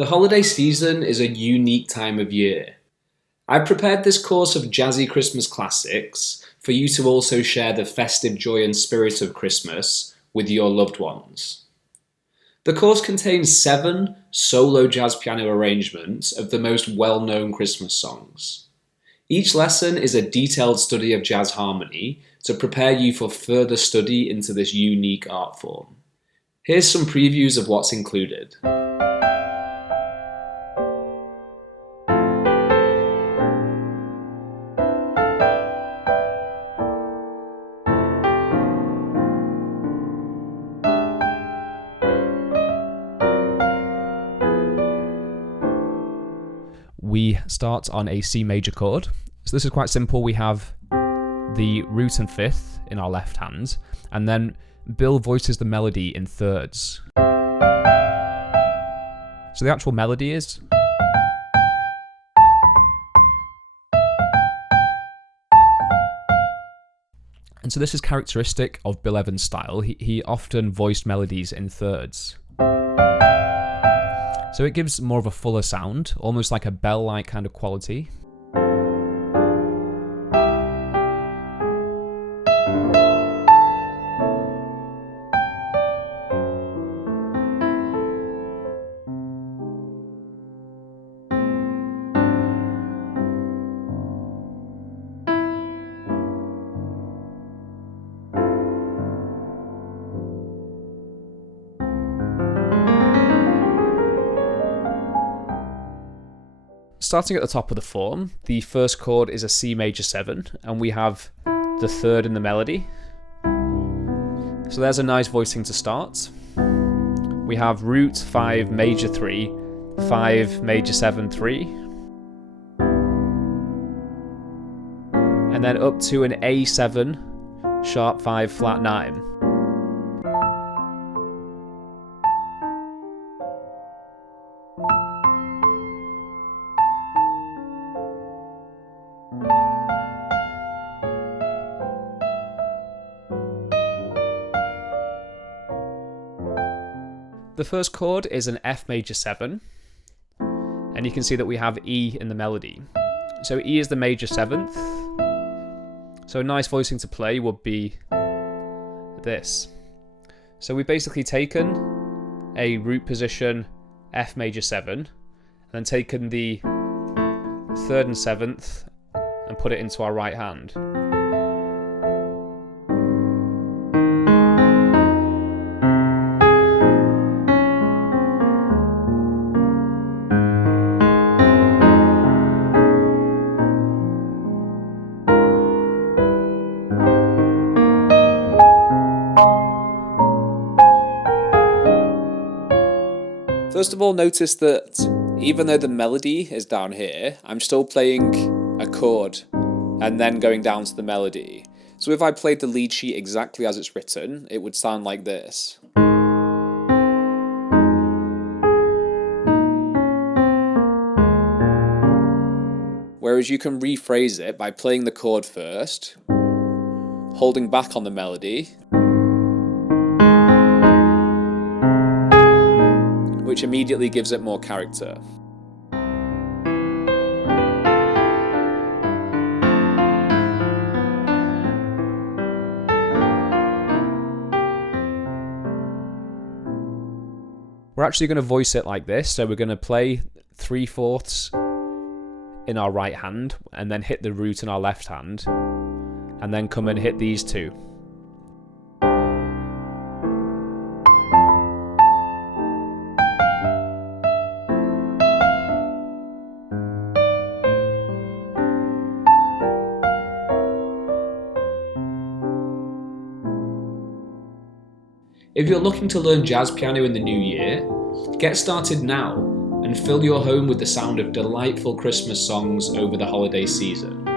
The holiday season is a unique time of year. I've prepared this course of jazzy Christmas classics for you to also share the festive joy and spirit of Christmas with your loved ones. The course contains 7 solo jazz piano arrangements of the most well-known Christmas songs. Each lesson is a detailed study of jazz harmony to prepare you for further study into this unique art form. Here's some previews of what's included. We start on a C major chord. So this is quite simple. We have the root and 5th in our left hand, and then Bill voices the melody in thirds. So the actual melody is... And so this is characteristic of Bill Evans' style. He often voiced melodies in thirds. So it gives more of a fuller sound, almost like a bell-like kind of quality. Starting at the top of the form, the first chord is a C major 7, and we have the 3rd in the melody. So there's a nice voicing to start. We have root 5 major 3, 5 major 7 3, and then up to an A7 sharp 5 flat 9. The first chord is an F major 7, and you can see that we have E in the melody. So E is the major 7th, so a nice voicing to play would be this. So we've basically taken a root position F major 7, and then taken the 3rd and 7th and put it into our right hand. First of all, notice that even though the melody is down here, I'm still playing a chord and then going down to the melody. So if I played the lead sheet exactly as it's written, it would sound like this. Whereas you can rephrase it by playing the chord first, holding back on the melody, which immediately gives it more character. We're actually going to voice it like this, so we're going to play 3/4 in our right hand, and then hit the root in our left hand, and then come and hit these two. If you're looking to learn jazz piano in the new year, get started now and fill your home with the sound of delightful Christmas songs over the holiday season.